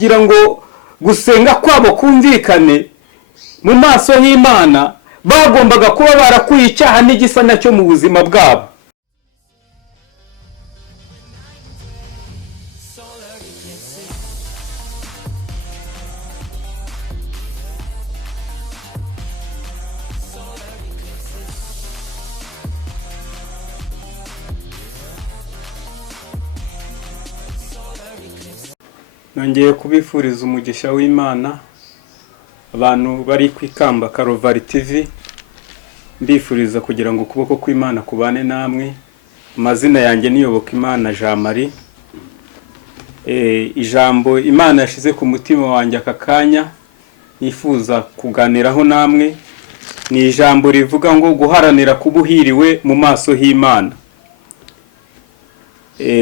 kugira ngo gusenga kwabo kumvikane mu maso y'Imana, bagombaga kuba barakuye icyaha n'igisa nacyo mu buzima bwabo. Nongeye kubifuriza umugisha w'Imana abantu bari kwikamba Karovari TV, mbifuriza kugira ngo ukuboko kw'Imana kubane namwe. Amazina yanjye niyoboka Imana Jean Marie. Ijambo Imana yashize ku mutima wanjye aka kanya nifuza kuganiraho namwe ni ijambo rivuga ngo guharanira kubuhiriwe mu maso y'Imana.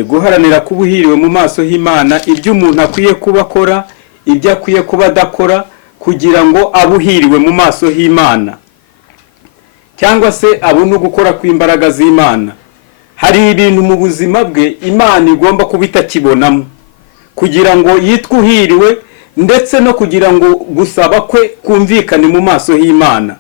Guharanira kubuhiriwe mu maso y'Imana, ibyo umuntu akwiye kuba akora, ibyo akwiye kuba adakora kugira ngo abuhiriwe mu maso y'Imana, cyangwa se abone gukora kw'imbaraga z'Imana. Hari ibintu mu buzima bwe Imana igomba kuba itakibonamo kugira ngo yitwe uhiriwe, ndetse no kugira ngo gusaba kwe kumvikane mu maso y'Imana.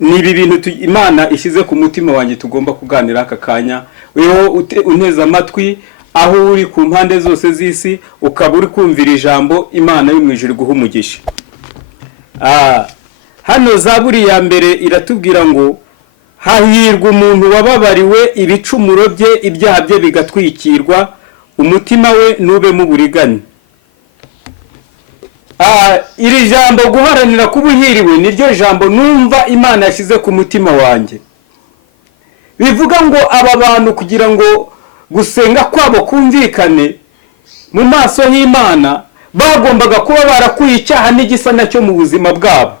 Ni ibi bintu Imana ishyize ku mutima wanjye tugomba kuganira aka kanya. Weho unteze amatwi aho uri ku mpande zose z'isi, ukaba uri kumvira ijambo Imana yo mu ijuru guha umugisha. Hano Zaburi ya mbere iratubwira ngo hahirwa umuntu wababariwe ibicumuro bye, ibyaha bye bigatwikirwa, umutima we nube mu buriganya. Iri jambo guharanira kubuhiriwe niryo jambo numva Imana yashize ku mutima wanjye. Bivuga ngo aba bantu kugira ngo gusenga kwabo kumvikane mu maso y'Imana, bagombaga kuba barakuye icyaha n'igisa nacyo mu buzima bwabo,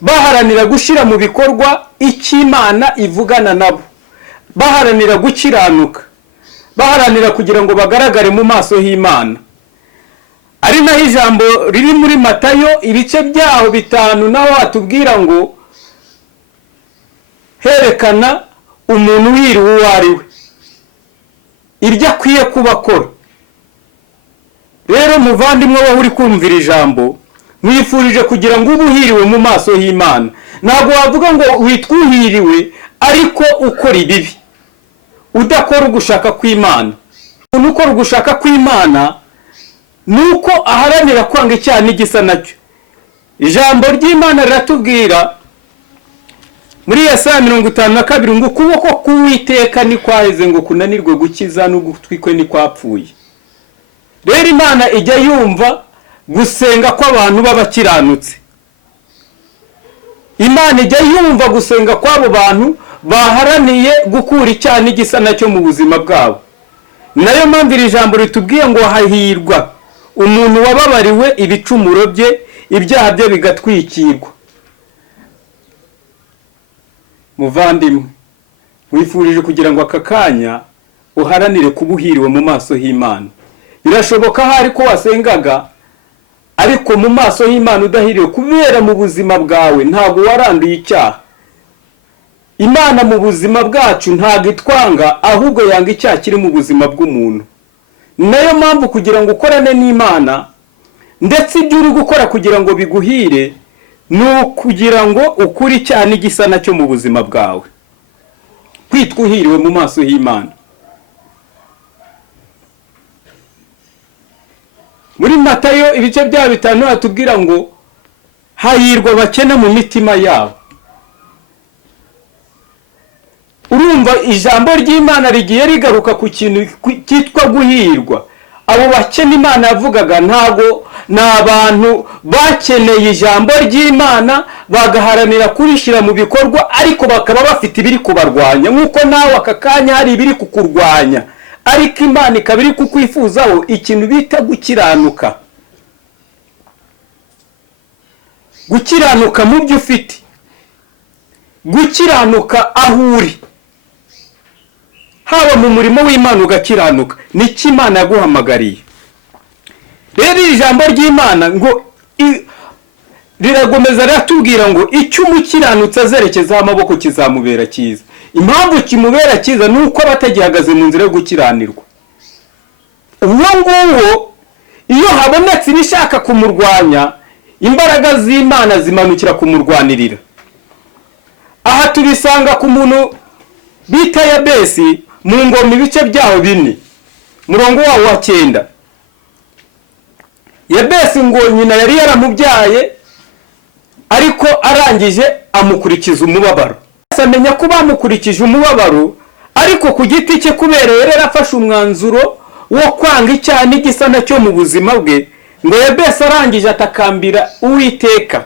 baharanira gushyira mu bikorwa icyo Imana ivugana nabo, baharanira gukiranuka, baharanira kugira ngo bagaragare mu maso y'Imana. Ari naho ijambo riri muri Matayo ibice byaho 5 naho atubwira ngo herekana umuntu wiriwe uwo ari we, ibyo akwiye kuba akora. Rero muvandimwe wowe uri kumvira ijambo, mwifurije kugira ngo ubuhiriwe mu maso y'Imana. Ntabwo wavuga ngo witwuhiriwe ariko ukora ibibi, udakora ugushaka kw'Imana. Umuntu ukora ugushaka kw'Imana nuko aharanira kwanga icyaha n'igisa nacyo. Ijambo ry'Imana riratubwira muri Yesaya 52 ngo ukuboko k'Uwiteka ni kwaheze ngo kunanirwe gukiza, n'ugutwi kwe ni kwapfuye. Rero Imana ijya yumva gusenga kw'abantu b'abakiranutse. Imana ijya yumva gusenga kw'abo bantu baharaniye gukura icyaha n'igisa nacyo mu buzima bwabo. Nayo mpamvu iri jambo ritubwiye ngo hahirwa umuntu wababariwe ibicumuro bye, ibyaha bye bigatwikirwa. Muvandimwe, wifurije kugira ngo aka kanya uharanire kubuhiriwe mu maso y'Imana. Birashoboka hari ko wasengaga ariko mu maso y'Imana udahiriwe, kubera mu buzima bwawe ntabwo waranduye icyaha. Imana mu buzima bwacu ntabwo itwanga, ahubwo yanga icyaha kiri mu buzima bw'umuntu. Nayo mpamvu kugira ngo ukorane n'Imana, ndetse ibyo uri gukora kugira ngo biguhire, ni kugira ngo ukure icyaha n'igisa nacyo mu buzima bwawe, kwitwa uhiriwe mu maso y'Imana. Muri Matayo ibice bya 5 atubwira ngo hahirwa abakene mu mitima yabo. Urumva ijambo ry'Imana rigiye rigaruka ku kintu cyitwa guhirwa. Abo bakene Imana yavugaga ntago n'abantu bakeneye ijambo ry'Imana bagaharanira kurishira mu bikorwa, ariko bakaba bafite ibiri kubarwanya. Nkuko nawe aka kanya hari ibiri kukurwanya, ariko Imana ikaba iri kukwifuzaho ikintu bita gukiranuka. Gukiranuka mu byo ufite, gukiranuka aho uri, haba mu murimo w'Imana ugakiranuka, niki Imana yaguhamagariye. Rero ijambo ry'Imana ngo riragomeza riratubwira ngo icyo umukiranutse azerekezaho amaboko kizamubera cyiza. Impamvu kimubera cyiza nuko abatagihagaze mu nzira yo gukiranirwa. Uwo nguwo iyo habonetse ibishaka kumurwanya, imbaraga z'Imana zimanukira kumurwanirira. Aha tubisanga ku muntu bita Yabesi mu Ngoma ibice byaho 4 murongo wawo wa 9. Yabesi ngo nyina yari yaramubyaye, ariko arangije amukurikiza umubabaro. Amenya ko bamukurikije umubabaro, ariko ku giti cye kubera yari yarafashe umwanzuro wo kwanga icyaha n'igisa nacyo mu buzima bwe, ngo Yabesi arangije atakambira Uwiteka,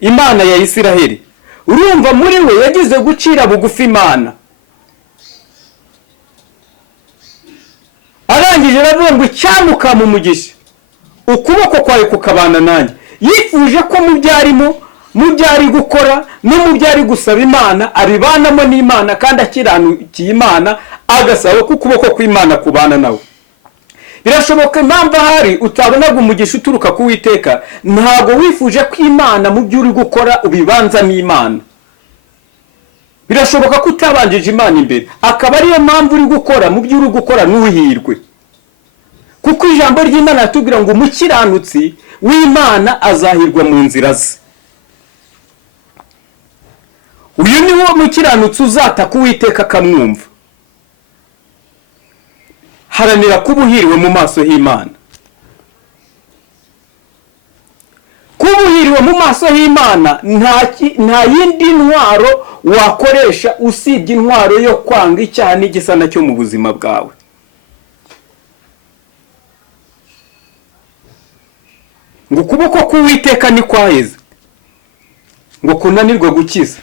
Imana ya Isiraheli. Urumva muri we yagize gucira bugufi Imana. Arangije aravuga ngo icyamuka mu mugisha, ukuboko kwawe kukabana nanjye. Yifuje ko mu byari gukora no mu byari gusaba Imana abibanamo n'Imana, kandi akiranukiye Imana, agasaba ko ukuboko kw'Imana kubana nawe. Birashoboka impamvu ahari utabonaga umugisha uturuka ku Uwiteka, ntabwo wifuje ko Imana mu byo uri gukora ubibanza n'Imana. Birashoboka ko utabanjije Imana imbere, akaba ariyo mpamvu uri gukora mu byo uri gukora n'uhirwe. Kuko ijambo ry'Imana ratubwira ngo umukiranutsi w'Imana azahirwa mu nzira ze. Uyu ni wo mukiranutsi uzataka Uwiteka akamwumva. Haranira kuba uhiriwe mu maso y'Imana. Kuba uhiriwe mu maso y'Imana nta yindi ntwaro wakoresha usibye intwaro yo kwanga icyaha n'igisa nacyo mu buzima bwawe. Ngo ukuboko k'Uwiteka ni kwaheze, ngo kunanirwe gukiza,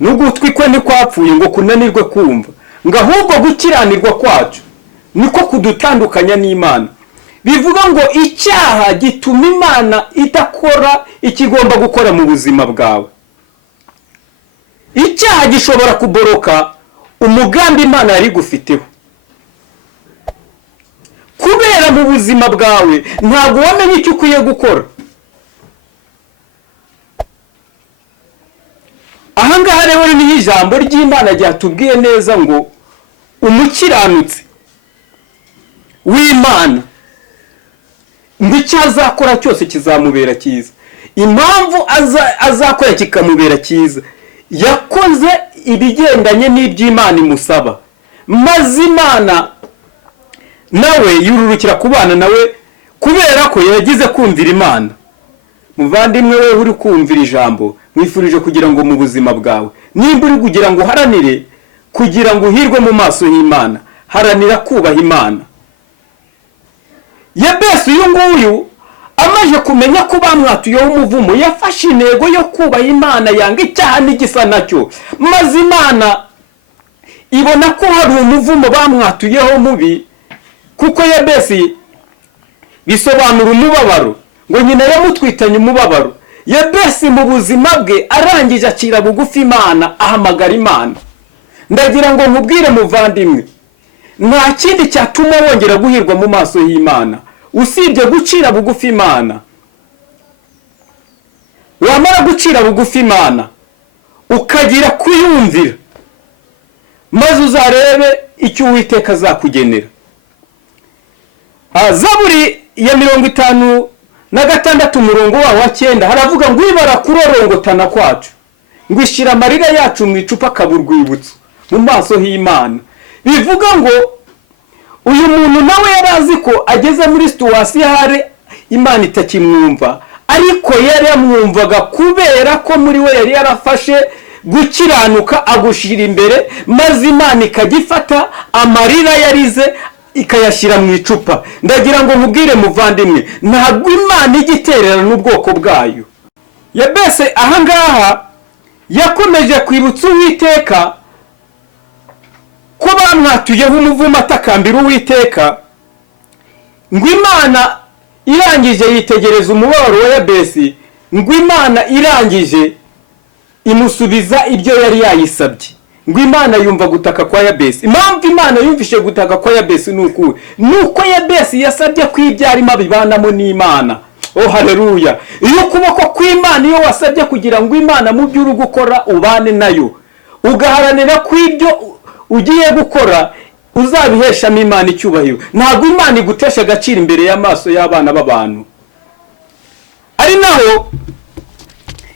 n'ugutwi kwe ni kwapfuye ngo kunanirwe kumva, ngo ahubwo gukiranirwa kwacu niko kudutandukanya n'Imana. Bivuga ngo icyaha gituma Imana idakora ikigomba gukora mu buzima bwawe. Icyaha gishobora kuboroka umugambi Imana yari gufiteho, kubera mu buzima bwawe ntabwo wamenye icyo ukwiye gukora. Ahangaha rero ni ijambo ry'Imana ryatubwiye neza ngo umukiranutsi w'Imana ngo icyo azakora cyose kizamubera cyiza. Impamvu azakora kikamubera cyiza, yakoze ibigendanye n'iby'Imana imusaba, maze Imana nawe yururukira kubana nawe kubera ko yagize kumvira Imana. Muvandimwe we uri kumvira ijambo, mwifurije kugira ngo mu buzima bwawe nimba uri kugira ngo haranire kugira ngo uhirwe mu maso y'Imana, haranira kubaha Imana. Yabesi uyu nguyu amaje kumenya ko bamwatuyeho umuvumo, yafashe intego yo kubaha Imana, yanga icyaha n'igisa nacyo, maze Imana ibona ko hari umuvumo bamwatuyeho mubi. Kuko Yabesi bisobanura umubabaro, ngo nyina yamutwitanye umubabaro. Yabesi mu buzima bwe arangije acira bugufi Imana, ahamagara Imana. Ndagira ngo nkubwire muvandimwe, nta kindi cyatuma wongera guhirwa mu maso y'Imana usibye gucira bugufi Imana. Wamara gucira bugufi Imana ukagira kuyumvira, maze uzarebe icyo Uwiteka azakugenera. Zaburi ya 56 umurongo wa 9 haravuga ngo ibara kurorongotana kwacu, ngo ishira amarira yacu mu icupa kaburwibutso mu maso y'Imana. Bivuga ngo uyu muntu nawe yarazi ko ageze muri situation hare Imana itakimwumva, ariko yari yamwumvaga kubera ko muri we yari yarafashe gukiranuka agushira imbere, maze Imana ikagifata amarira yarize ikayashyira mu icupa. Ndagira ngo nkubwire muvandimwe, ntabwo Imana igitererana n'ubwoko bwayo. Yabesi ahangaha yakomeje kwibutsa Uwiteka ko bamwatuyeho umuvumo, atakambira Uwiteka. Ngo Imana irangije yitegereza umubabaro wa Yabesi, ngo Imana irangije imusubiza ibyo yari yayisabye. Ngo Imana yumva gutaka kwa Yabesi. Impamvu Imana yumvishe gutaka kwa Yabesi nuko Yabesi yasabye kwibyarima bibanamo n'Imana. Oh haleluya! Iyo kuboko kw'Imana, iyo wasabye kugira ngo Imana mu byo uri gukora ubane nayo, ugaharanira kw'ibyo ugiye gukora uzabiheshamo Imana icyubahiro. Ntabwo Imana igutesha agaciro imbere y'amaso y'abana b'abantu. Ari naho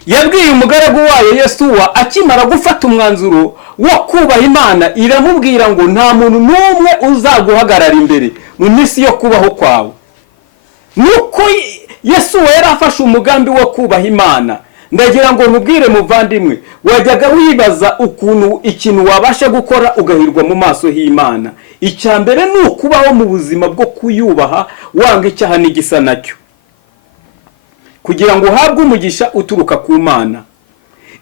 yabwiye umugaragu wayo Yesuwa akimara gufata umwanzuro wo kubaha Imana, iramubwira ngo nta muntu n'umwe uzaguhagarara imbere mu minsi yo kubaho kwawe. Nuko Yesuwa yari afashe umugambi wo kubaha Imana. Ndagira ngo nkubwire muvandimwe, wajyaga wibaza ukuntu ikintu wabasha gukora ugahirwa mu maso y'Imana. Icya mbere ni ukubaho mu buzima bwo kuyubaha, wanga icyaha n'igisa nacyo, kugira ngo uhabwe umugisha uturuka ku Mana.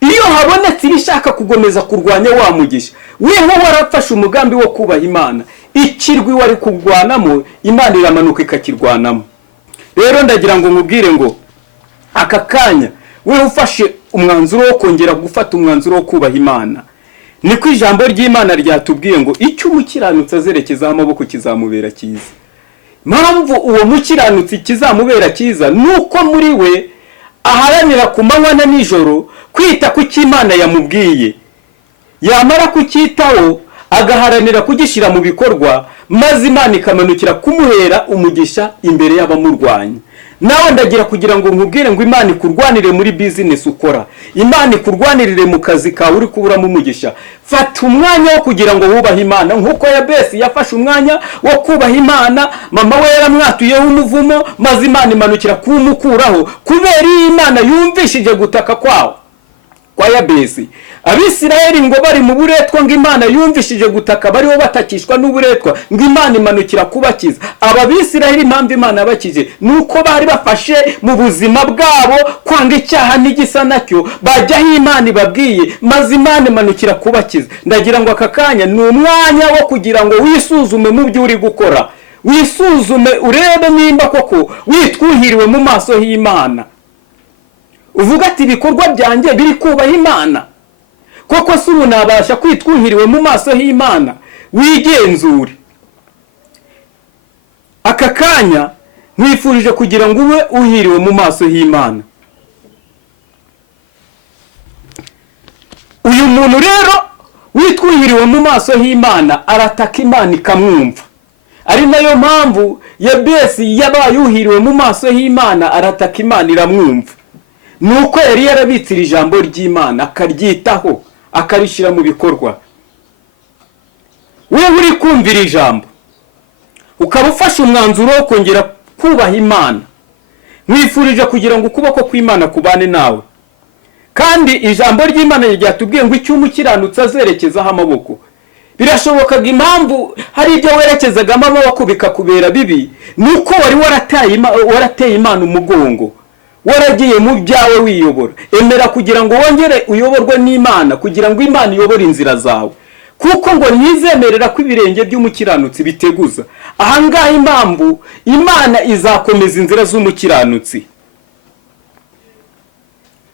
Iyo habonetse ibishaka kugomeza kurwanya wa mugisha, weho warafashe umugambi wo kubaha Imana, ikirwi wari kurwanamo Imana iramanuka ikakirwanamo. Rero ndagira ngo nkubwire ngo aka kanya wewe ufashe umwanzuro wo kongera gufata umwanzuro wo kubaha Imana, niko ijambo ry'Imana ryatubwiye ngo icyo umukiranutsi azerekezaho amaboko kizamubera cyiza. Mpamvu uwo mukiranutsi kizamubera cyiza nuko muri we aharanira ku manywa na nijoro kwita ku cy'Imana yamubwiye, yamara kucyitaho agaharanira kugishyira mu bikorwa, maze Imana ikamanukira kumuhera umugisha imbere y'abamurwanya. Nawe ndagira kugira ngo nkubwire ngo Imana ikurwanire muri business ukora, Imana ikurwanirire mu kazi kawe uri kuburamo umugisha. Fata umwanya wo kugira ngo wubahe Imana nkuko Yabesi yafashe umwanya wo kubaha Imana. Mama we yaramwatuyeho umuvumo, maze Imana imanukira kumukuraho kubera Imana yumvishije gutaka kwawo kwa Yabesi. Abisirayeli ngo bari mu buretwa, ngo Imana yumvishije gutaka, bariho batakishwa n'uburetwa, ngo Imana imanukira kubakiza. Aba Bisirayeli impamvu Imana yabakije nuko bari bafashe mu buzima bwabo kwanga icyaha n'igisa nacyo, bajyaho Imana ibabwiye, maze Imana imanukira kubakiza. Ndagira ngo aka kanya ni umwanya wo kugira ngo wisuzume mu byo uri gukora, wisuzume urebe nimba koko witwuhiriwe mu maso y'Imana. Uvuga ati ibikorwa byanjye biri kubaha Imana koko, se ubu nabasha kwitwuhiriwe mu maso y'Imana? Wigenzure. Aka kanya nkwifurije kugira ngo ube uhiriwe mu maso y'Imana. Uyu muntu rero witwuhiriwe mu maso y'Imana arataka Imana ikamwumva. Ari nayo mpamvu Yabesi yabaye uhiriwe mu maso y'Imana, arataka Imana iramwumva. Nuko yari yarabitsira ijambo ry'Imana akaryitaho, akarishyira mu bikorwa. Wewe uri kumvira ijambo ukaba ufashe umwanzuro wo kongera kubaha Imana, mwifurije kugira ngo ukuboko kw'Imana kubane nawe. Kandi ijambo ry'Imana ryatubwiye ngo icyo umukiranutsi azerekezaho amaboko. Birashobokaga impamvu hari ibyo werekezagamo amaboko bikakubera bibi, nuko wari warateye Imana umugongo, waragiye mu byawe wiyobora. Emera kugira ngo wongere uyoborwe n'Imana, kugira ngo Imana iyobore inzira zawe, kuko ngo ntizemerera ko ibirenge by'umukiranutsi biteguza. Ahangaha impamvu Imana izakomeza inzira z'umukiranutsi.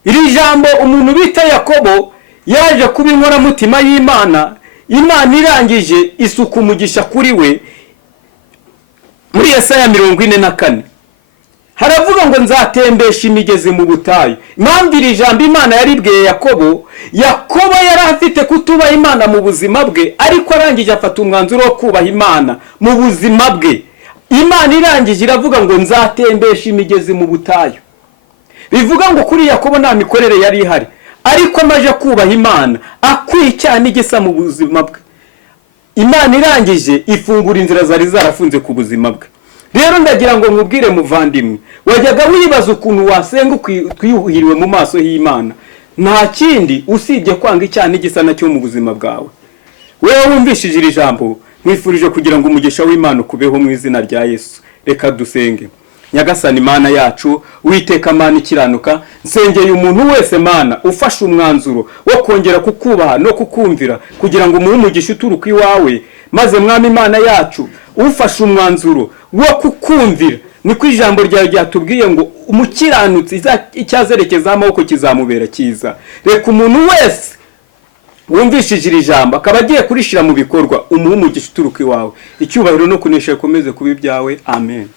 Iri jambo umuntu bita Yakobo yaje kuba inkoramutima y'Imana, Imana irangije isuka umugisha kuri we. Muri Yesaya 44 haravuga ngo nzatembesha imigezi mu butayu. Impamvu iri jambo Imana yaribwiye Yakobo, Yakobo yari afite kutubaha Imana mu buzima bwe, ariko arangije afata umwanzuro wo kubaha Imana mu buzima bwe. Imana irangije iravuga ngo nzatembesha imigezi mu butayu. Bivuga ngo kuri Yakobo nta mikorere yari ihari, ariko amaje kubaha Imana akwicyaha n'igisa mu buzima bwe, Imana irangije ifungura inzira zari zarafunze ku buzima bwe. Rero ndagira ngo nkubwire muvandimwe, wajyaga wibaza ukuntu wasenga twiyuhiriwe mu maso y'Imana, nta kindi usibye kwanga icyaha n'igisa nacyo mu buzima bwawe. Wewe wumvishije iri jambo, mwifurije kugira ngo umugisha w'Imana kubeho mu izina rya Yesu. Reka dusenge. Nyagasani Mana yacu, Uwiteka Mana ikiranuka, nsengeye umuntu wese Mana ufashe umwanzuro wo kongera kukubaha no kukumvira, kugira ngo umuhe umugisha uturuka iwawe. Maze Mwami Imana yacu, ufashe umwanzuro wo kukumvira, niko ijambo ryawe ryatubwiye ngo umukiranutsi icyazerekezaho amaboko kizamubera cyiza. Reka umuntu wese wumvishije iri jambo akaba agiye kurishira mu bikorwa, umuhe umugisha uturuka iwawe. Icyubahiro no kunesha bikomeze kuba ibyawe. Amen.